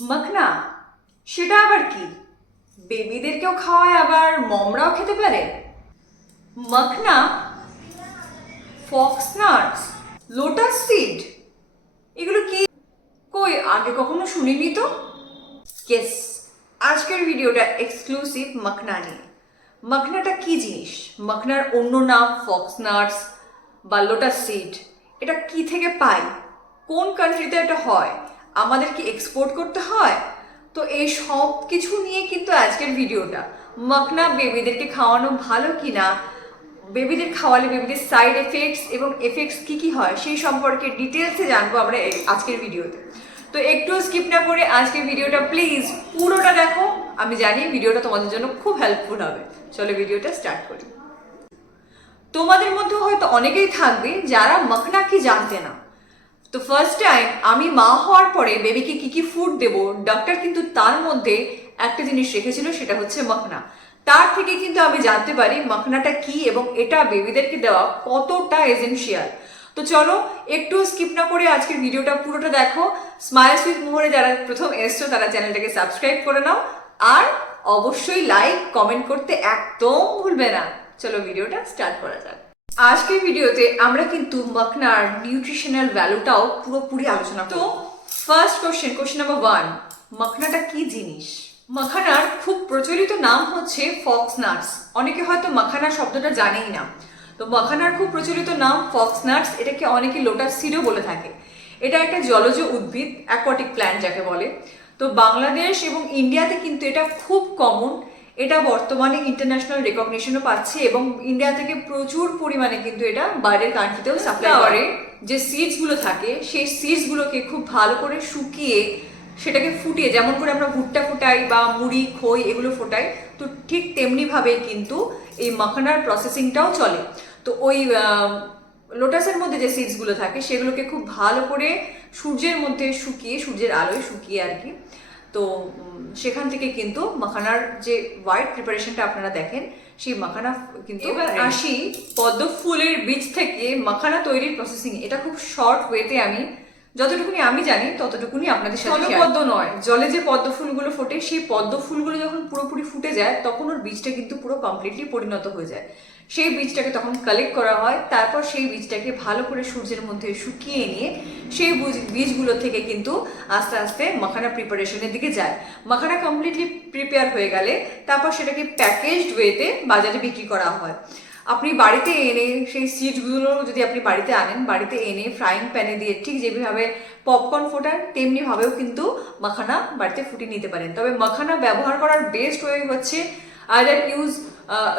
মাখনা, সেটা আবার কি? বেবিদেরকেও খাওয়ায়, আবার মমরাও খেতে পারে? মাখনা, ফক্সনাটস, লোটাস সিড, এগুলো কি? কই আগে কখনো শুনিনি তো। ইয়েস, আজকের ভিডিওটা এক্সক্লুসিভ মাখনা নিয়ে। মাখনাটা কি জিনিস? মাখনার অন্য নাম ফক্সনাটস বা লোটাস সিড। এটা কি থেকে পাই? কোন কান্ট্রিতে এটা হয়? আমাদের কি এক্সপোর্ট করতে হয়? তো এই সব কিছু নিয়ে কিন্তু আজকের ভিডিওটা। মাখনা বেবিদেরকে খাওয়ানো ভালো কি না, বেবিদের খাওয়ালে বেবিদের সাইড এফেক্টস এবং এফেক্টস কি কি হয় সেই সম্পর্কে ডিটেলসে জানবো আমরা আজকের ভিডিওতে। তো একটু স্কিপ না করে আজকের ভিডিওটা প্লিজ পুরোটা দেখো। আমি জানি ভিডিওটা তোমাদের জন্য খুব হেল্পফুল হবে। চলো ভিডিওটা স্টার্ট করি। তোমাদের মধ্যে হয়তো অনেকেই থাকবে যারা মাখনা কি জানতে না। তো ফার্স্ট টাইম আমি মা হওয়ার পরে বেবিকে কি কি ফুড দেবো, ডক্টর কিন্তু তার মধ্যে একটা জিনিস রেখেছিল, সেটা হচ্ছে মাখনা। তার থেকে কিন্তু আমি জানতে পারি মাখনাটা কি এবং এটা বেবিদেরকে দেওয়া কতটা এসেনশিয়াল। তো চলো একটু স্কিপ না করে আজকের ভিডিওটা পুরোটা দেখো। স্মাইলস উইথ মোহরে যারা প্রথম এসছো তারা চ্যানেলটাকে সাবস্ক্রাইব করে নাও, আর অবশ্যই লাইক কমেন্ট করতে একদম ভুলবে না। চলো ভিডিওটা স্টার্ট করা যাক। আজকের ভিডিওতে আমরা কিন্তু মাখনার নিউট্রিশনাল ভ্যালুটাও পুরোপুরি আলোচনা করব। তো ফার্স্ট কোশ্চেন নাম্বার 1, মাখনাটা কি জিনিস? মাখানার খুব প্রচলিত নাম হচ্ছে ফক্সনাটস। অনেকে হয়তো মাখানা শব্দটা জানেই না। তো মাখানার খুব প্রচলিত নাম ফক্সনাটস, এটাকে অনেকে লোটাস সিডও বলে থাকে। এটা একটা জলজ উদ্ভিদ, অ্যাকোয়াটিক প্ল্যান্ট যাকে বলে। তো বাংলাদেশ এবং ইন্ডিয়াতে কিন্তু এটা খুব কমন। এটা বর্তমানে ইন্টারন্যাশনাল রেকগনিশনও পাচ্ছে এবং ইন্ডিয়া থেকে প্রচুর পরিমাণে কিন্তু এটা বাইরের কান্ট্রিতেও সাপ্লাই করে। যে সিডসগুলো থাকে সেই সিডসগুলোকে খুব ভালো করে শুকিয়ে সেটাকে ফুটিয়ে, যেমন করে আমরা ভুট্টা ফোটাই বা মুড়ি খই এগুলো ফোটাই, তো ঠিক তেমনিভাবে কিন্তু এই মাখানার প্রসেসিংটাও চলে। তো ওই লোটাসের মধ্যে যে সিডসগুলো থাকে সেগুলোকে খুব ভালো করে সূর্যের মধ্যে শুকিয়ে, সূর্যের আলোয় শুকিয়ে আর কি, তো সেখান থেকে কিন্তু মাখানার যে হোয়াইট প্রিপারেশনটা আপনারা দেখেন সেই মাখানা কিন্তু। এবার আসি পদ্ম ফুলের বীজ থেকে মাখানা তৈরির প্রসেসিং। এটা খুব শর্ট ওয়েতে আমি যতটুকুনি আমি জানি ততটুকুনি আপনাদের সাথে। পদ্ম নয়, জলে যে পদ্ম ফুলগুলো ফোটে সেই পদ্ম ফুলগুলো যখন পুরোপুরি ফুটে যায় তখন ওর বীজটা কিন্তু পুরো কমপ্লিটলি পরিণত হয়ে যায়। সেই বীজটাকে তখন কালেক্ট করা হয়, তারপর সেই বীজটাকে ভালো করে সূর্যের মধ্যে শুকিয়ে নিয়ে সেই বীজগুলো থেকে কিন্তু আস্তে আস্তে মাখানা প্রিপারেশনের দিকে যায়। মাখানা কমপ্লিটলি প্রিপেয়ার হয়ে গেলে তারপর সেটাকে প্যাকেজড ওয়েতে বাজারে বিক্রি করা হয়। আপনি বাড়িতে এনে সেই সিডসগুলো যদি আপনি বাড়িতে আনেন, বাড়িতে এনে ফ্রাইং প্যানে দিয়ে ঠিক যেভাবে পপকর্ন ফোটান তেমনিভাবেও কিন্তু মাখানা বাড়িতে ফুটিয়ে নিতে পারেন। তবে মাখানা ব্যবহার করার বেস্ট ওয়ে হচ্ছে আইদার ইউজ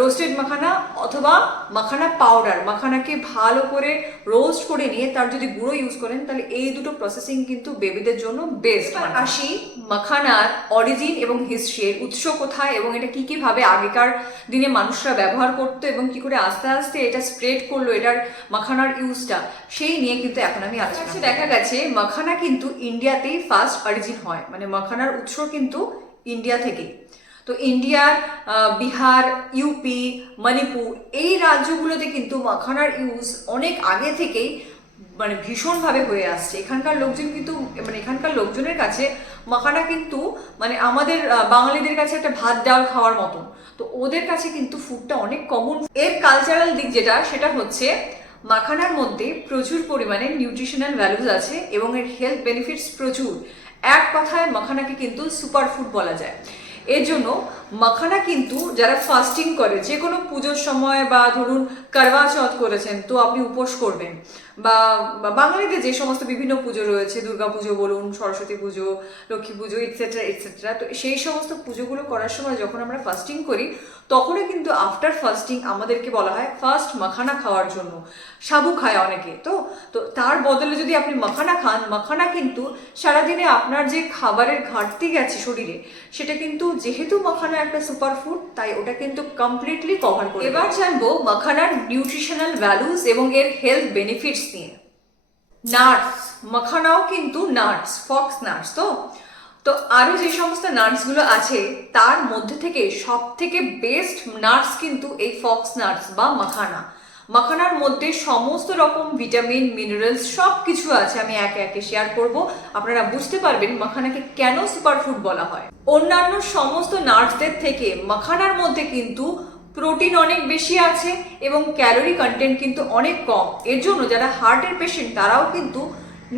রোস্টেড মাখানা অথবা মাখানা পাউডার। মাখানাকে ভালো করে রোস্ট করে নিয়ে তার যদি গুঁড়ো ইউজ করেন তাহলে এই দুটো প্রসেসিং কিন্তু বেবিদের জন্য বেস্ট। আসি মাখানার অরিজিন এবং হিস্ট্রির উৎস কোথায় এবং এটা কি কিভাবে আগেকার দিনে মানুষরা ব্যবহার করতো এবং কি করে আস্তে আস্তে এটা স্প্রেড করলো এটার মাখানার ইউজটা, সেই নিয়ে কিন্তু এখন আমি আলোচনা। দেখা গেছে মাখানা কিন্তু ইন্ডিয়াতেই ফার্স্ট অরিজিন হয়, মানে মাখানার উৎস কিন্তু ইন্ডিয়া থেকেই। তো ইন্ডিয়ার বিহার, ইউপি, মণিপুর এই রাজ্যগুলোতে কিন্তু মাখানার ইউজ অনেক আগে থেকেই মানে ভীষণভাবে হয়ে আসছে। এখানকার লোকজন কিন্তু মানে এখানকার লোকজনের কাছে মাখানা কিন্তু মানে আমাদের বাঙালিদের কাছে একটা ভাত ডাল খাওয়ার মতন। তো ওদের কাছে কিন্তু ফুডটা অনেক কমন। এর কালচারাল দিক যেটা সেটা হচ্ছে মাখানার মধ্যে প্রচুর পরিমাণে নিউট্রিশনাল ভ্যালুজ আছে এবং এর হেলথ বেনিফিটস প্রচুর। এক কথায় মাখানাকে কিন্তু সুপার ফুড বলা যায়। এর জন্য মাখানা কিন্তু যারা ফাস্টিং করে, যে কোনো পুজোর সময় বা ধরুন করবা চৌথ করেছেন তো আপনি উপোস করবেন, বা বাঙালিদের যে সমস্ত বিভিন্ন পুজো রয়েছে, দুর্গা পুজো বলুন, সরস্বতী পুজো, লক্ষ্মী পুজো ইটসেট্রা ইটসেট্রা, তো সেই সমস্ত পুজোগুলো করার সময় যখন আমরা ফাস্টিং করি তখনও কিন্তু আফটার ফাস্টিং আমাদেরকে বলা হয় ফার্স্ট মাখানা খাওয়ার জন্য। সাবু খায় অনেকে, তো তো তার বদলে যদি আপনি মাখানা খান, মাখানা কিন্তু সারাদিনে আপনার যে খাবারের ঘাটতি গেছে শরীরে সেটা কিন্তু, যেহেতু মাখানা একটা সুপার ফুড তাই ওটা কিন্তু কমপ্লিটলি কভার করে। এবার জানবো মাখানার নিউট্রিশনাল ভ্যালুস এবং এর হেলথ বেনিফিটস নিয়ে। নাটস, মাখানাও কিন্তু নাটস, ফক্স নাটস। তো তো আরও যে সমস্ত নাটসগুলো আছে তার মধ্যে থেকে সব থেকে বেস্ট নাটস কিন্তু এই ফক্স নাটস বা মাখানা। মাখানার মধ্যে সমস্ত রকম ভিটামিন মিনারেলস সব কিছু আছে, আমি একে একে শেয়ার করব। আপনারা বুঝতে পারবেন মাখানাকে কেন সুপারফুড বলা হয়। অন্যান্য সমস্ত নাটসদের থেকে মাখানার মধ্যে কিন্তু প্রোটিন অনেক বেশি আছে এবং ক্যালোরি কন্টেন্ট কিন্তু অনেক কম। এর জন্য যারা হার্টের পেশেন্ট তারাও কিন্তু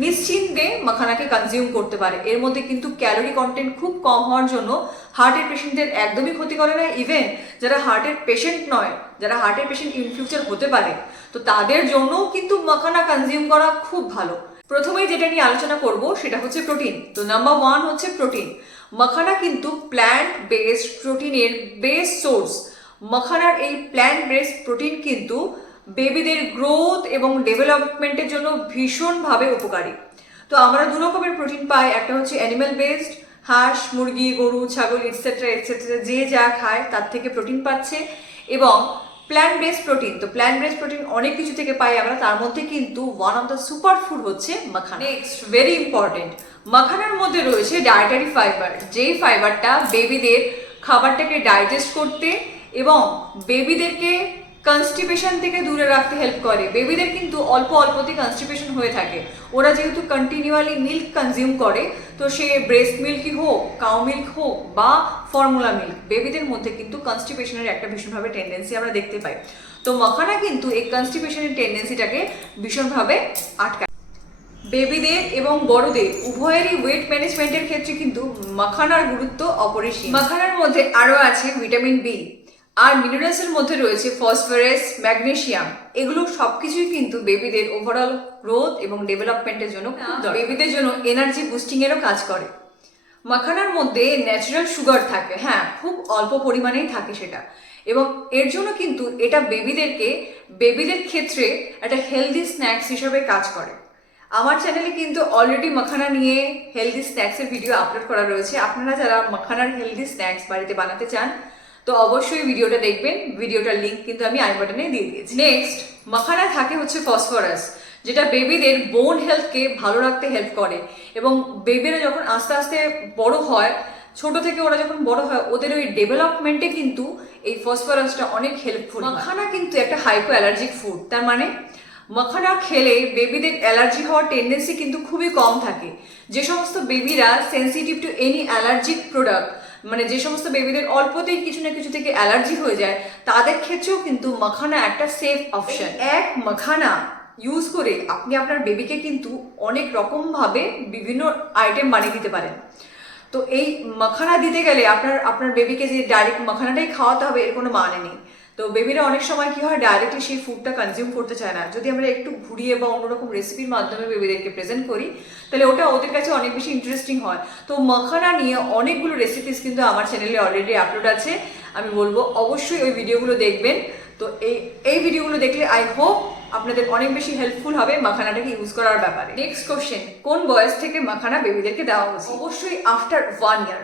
নিশ্চিন্তে মাখানাকে কনজিউম করতে পারে। এর মধ্যে কিন্তু ক্যালোরি কন্টেন্ট খুব কম হওয়ার জন্য হার্টের পেশেন্টদের একদমই ক্ষতি করে না। ইভেন যারা হার্টের পেশেন্ট নয়, যারা হার্টের পেশেন্ট ইন ফিউচার হতে পারে, তো তাদের জন্যও কিন্তু মাখানা কনজিউম করা খুব ভালো। প্রথমেই যেটা নিয়ে আলোচনা করব সেটা হচ্ছে প্রোটিন। তো নাম্বার 1 হচ্ছে প্রোটিন। মাখানা কিন্তু প্ল্যান্ট বেসড প্রোটিনের বেস সোর্স। মাখানার এই প্ল্যান্ট বেসড প্রোটিন কিন্তু বেবিদের গ্রোথ এবং ডেভেলপমেন্টের জন্য ভীষণভাবে উপকারী। তো আমরা দু রকমের প্রোটিন পাই, একটা হচ্ছে অ্যানিমেল বেসড, হাঁস মুরগি গরু ছাগল এটসেট্রা এটসেট্রা যে যা খায় তার থেকে প্রোটিন পাচ্ছে, এবং প্ল্যান্ট বেসড প্রোটিন। তো প্ল্যান্ট বেসড প্রোটিন অনেক কিছু থেকে পাই আমরা, তার মধ্যে কিন্তু one of the super food হচ্ছে মাখানা। নেক্সট ভেরি ইম্পর্টেন্ট, মাখানার মধ্যে রয়েছে ডায়েটারি ফাইবার, যেই ফাইবারটা বেবিদের খাবারটাকে ডাইজেস্ট করতে এবং বেবিদেরকে কনস্টিপেশন থেকে দূরে রাখতে হেল্প করে। বেবিদের কিন্তু অল্প অল্পতে কনস্টিপেশন হয়ে থাকে, ওরা যেহেতু কন্টিনিউয়ালি মিল্ক কনজিউম করে, তো সে ব্রেস্ট মিল্কই হোক, কাউ মিল্ক হোক বা ফর্মুলা মিল্ক, বেবিদের মধ্যে কিন্তু কনস্টিপেশনের একটা ভীষণভাবে টেন্ডেন্সি আমরা দেখতে পাই। তো মাখানা কিন্তু এই কনস্টিপেশনের টেন্ডেন্সিটাকে ভীষণভাবে আটকায়। বেবিদের এবং বড়দের উভয়েরই ওয়েট ম্যানেজমেন্টের ক্ষেত্রে কিন্তু মাখানার গুরুত্ব অপরিসীম। মাখানার মধ্যে আরও আছে ভিটামিন বি, আর মিনারেলসের মধ্যে রয়েছে ফসফরাস, ম্যাগনেসিয়াম। এগুলো সবকিছুই কিন্তু বেবিদের ওভারঅল গ্রোথ এবং ডেভেলপমেন্টের জন্য খুব দরকার। বেবিদের জন্য এনার্জি বুস্টিং এরও কাজ করে। মাখানার মধ্যে ন্যাচারাল সুগার থাকে, হ্যাঁ খুব অল্প পরিমাণেই থাকে সেটা, এবং এর জন্য কিন্তু এটা বেবিদের ক্ষেত্রে একটা হেলদি স্ন্যাক্স হিসাবে কাজ করে। আমার চ্যানেলে কিন্তু অলরেডি মাখানা নিয়ে হেলদি স্ন্যাক্সের ভিডিও আপলোড করা রয়েছে। আপনারা যারা মাখানার হেলদি স্ন্যাক্স বাড়িতে বানাতে চান তো অবশ্যই ভিডিওটা দেখবেন, ভিডিওটার লিঙ্ক কিন্তু আমি আই বাটনে দিয়ে দিয়েছি। নেক্সট, মাখানা থাকে হচ্ছে ফসফরাস, যেটা বেবিদের বোন হেলথকে ভালো রাখতে হেল্প করে, এবং বেবিরা যখন আস্তে আস্তে বড় হয়, ছোট থেকে ওরা যখন বড় হয়, ওদের ওই ডেভেলপমেন্টে কিন্তু এই ফসফরাসটা অনেক হেল্পফুল। মাখানা কিন্তু একটা হাইপো অ্যালার্জিক ফুড, তার মানে মাখানা খেলে বেবিদের অ্যালার্জি হওয়ার টেন্ডেন্সি কিন্তু খুবই কম থাকে। যে সমস্ত বেবিরা sensitive to any allergic product, মানে যে সমস্ত বেবিদের অল্পতেই কিছু না কিছু থেকে অ্যালার্জি হয়ে যায়, তাদের ক্ষেত্রেও কিন্তু মাখানা একটা সেফ অপশন। এক মাখানা ইউজ করে আপনি আপনার বেবিকে কিন্তু অনেক রকমভাবে বিভিন্ন আইটেম বানিয়ে দিতে পারেন। তো এই মাখানা দিতে গেলে আপনার বেবিকে যে ডাইরেক্ট মাখানাটাই খাওয়াতে হবে এর কোনো মানে নেই। তো বেবিরা অনেক সময় কি হয়, ডাইরেক্টলি সেই ফুডটা কনজিউম করতে চায় না। যদি আমরা একটু ঘুরিয়ে বা অন্যরকম রেসিপির মাধ্যমে বেবিদেরকে প্রেজেন্ট করি, তাহলে ওটা ওদের কাছে অনেক বেশি ইন্টারেস্টিং হয়। তো মাখানা নিয়ে অনেকগুলো রেসিপিস কিন্তু আমার চ্যানেলে অলরেডি আপলোড আছে, আমি বলবো অবশ্যই ওই ভিডিওগুলো দেখবেন। তো এই ভিডিওগুলো দেখলে আই হোপ আপনাদের অনেক বেশি হেল্পফুল হবে মাখানাটাকে ইউজ করার ব্যাপারে। নেক্সট কোশ্চেন, কোন বয়স থেকে মাখানা বেবিদেরকে দেওয়া উচিত? অবশ্যই আফটার 1 ইয়ার।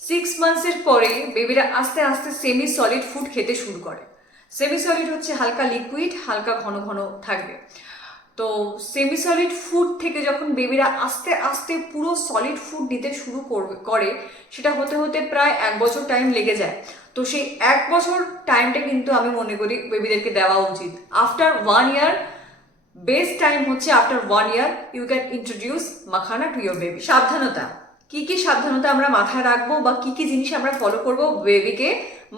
6 মান্থসের পরে বেবিরা আস্তে আস্তে সেমি সলিড ফুড খেতে শুরু করে। সেমি সলিড হচ্ছে হালকা লিকুইড, হালকা ঘন ঘন থাকবে। তো সেমি সলিড ফুড থেকে যখন বেবিরা আস্তে আস্তে পুরো সলিড ফুড নিতে শুরু করে, সেটা হতে হতে প্রায় 1 বছর টাইম লেগে যায়। তো সেই 1 বছর টাইমটা কিন্তু আমি মনে করি বেবিদেরকে দেওয়া উচিত। আফটার 1 ইয়ার, বেস্ট টাইম হচ্ছে after 1 year you can introduce makhana to your baby. সাবধানতা, কি কি সাবধানতা আমরা মাথায় রাখবো বা কি কি জিনিস আমরা ফলো করবো বেবিকে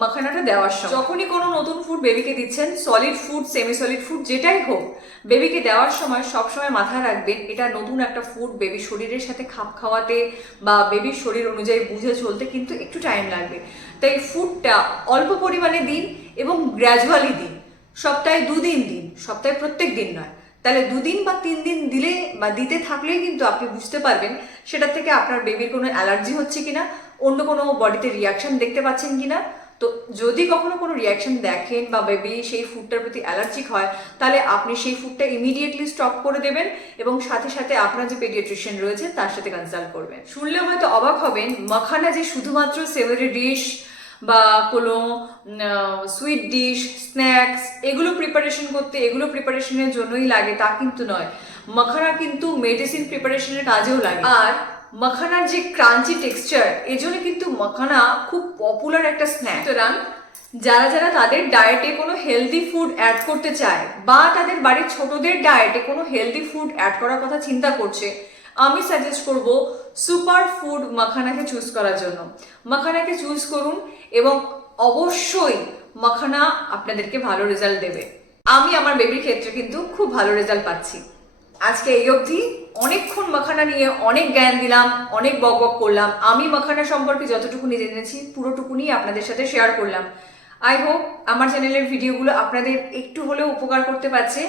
মাখানাটা দেওয়ার সময়? যখনই কোনো নতুন ফুড বেবিকে দিচ্ছেন, solid food semi solid food যেটাই হোক, বেবিকে দেওয়ার সময় সবসময় মাথায় রাখবেন এটা নতুন একটা ফুড, বেবি শরীরের সাথে খাপ খাওয়াতে বা বেবির শরীর অনুযায়ী বুঝে চলতে কিন্তু একটু টাইম লাগবে। তাই ফুডটা অল্প পরিমাণে দিন এবং গ্র্যাজুয়ালি দিন। সপ্তাহে 2 দিন দিন, সপ্তাহে প্রত্যেক দিন নয়। তাহলে 2 দিন বা 3 দিন দিলে বা দিতে থাকলেই কিন্তু আপনি বুঝতে পারবেন সেটা থেকে আপনার বেবির কোনো অ্যালার্জি হচ্ছে কিনা, অন্য কোনো বডিতে রিয়াকশন দেখতে পাচ্ছেন কিনা। তো যদি কখনো কোনো রিয়াকশন দেখেন বা বেবি সেই ফুডটার প্রতি অ্যালার্জিক হয়, তাহলে আপনি সেই ফুডটা ইমিডিয়েটলি স্টপ করে দেবেন এবং সাথে সাথে আপনার যে পেডিয়াট্রিশিয়ান রয়েছে তার সাথে কনসাল্ট করবেন। শুনলে হয়তো অবাক হবেন, মাখানা যে শুধুমাত্র সেভারি ডিশ বা কোনো সুইট ডিশ, স্ন্যাক্স এগুলো প্রিপারেশন করতে, এগুলো প্রিপারেশনের জন্যই লাগে তা কিন্তু নয়। মাখানা কিন্তু মেডিসিন প্রিপারেশনের কাজেও লাগে। আর মাখানার যে ক্রাঞ্চি টেক্সচার, এজন্য কিন্তু মাখানা খুব পপুলার একটা স্ন্যাক। সুতরাং যারা যারা তাদের ডায়েটে কোনো হেলদি ফুড অ্যাড করতে চায় বা তাদের বাড়ির ছোটদের ডায়েটে কোনো হেলদি ফুড অ্যাড করার কথা চিন্তা করছে, আমি সাজেস্ট করব সুপার ফুড মাখানাকে চুজ করার জন্য। মাখানাকে চুজ করুন এবং অবশ্যই মাখানা আপনাদেরকে ভালো রেজাল্ট দেবে। আমি আমার বেবির ক্ষেত্রে কিন্তু খুব ভালো রেজাল্ট পাচ্ছি। আজকে এই অবধি অনেকক্ষণ মাখানা নিয়ে অনেক জ্ঞান দিলাম, অনেক বক করলাম। আমি মাখানা সম্পর্কে যতটুকুনি জেনেছি পুরোটুকুনি আপনাদের সাথে শেয়ার করলাম। আই হোপ আমার চ্যানেলের ভিডিওগুলো আপনাদের একটু হলেও উপকার করতে পারছে।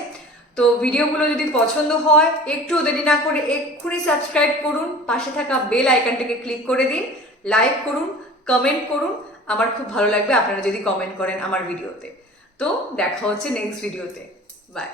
তো ভিডিওগুলো যদি পছন্দ হয় একটু দেরি না করে এক্ষুনি সাবস্ক্রাইব করুন, পাশে থাকা বেল আইকনটাকে ক্লিক করে দিন, লাইক করুন, কমেন্ট করুন। আমার খুব ভালো লাগবে আপনারা যদি কমেন্ট করেন আমার ভিডিওতে। তো দেখা হচ্ছে নেক্সট ভিডিওতে। বাই।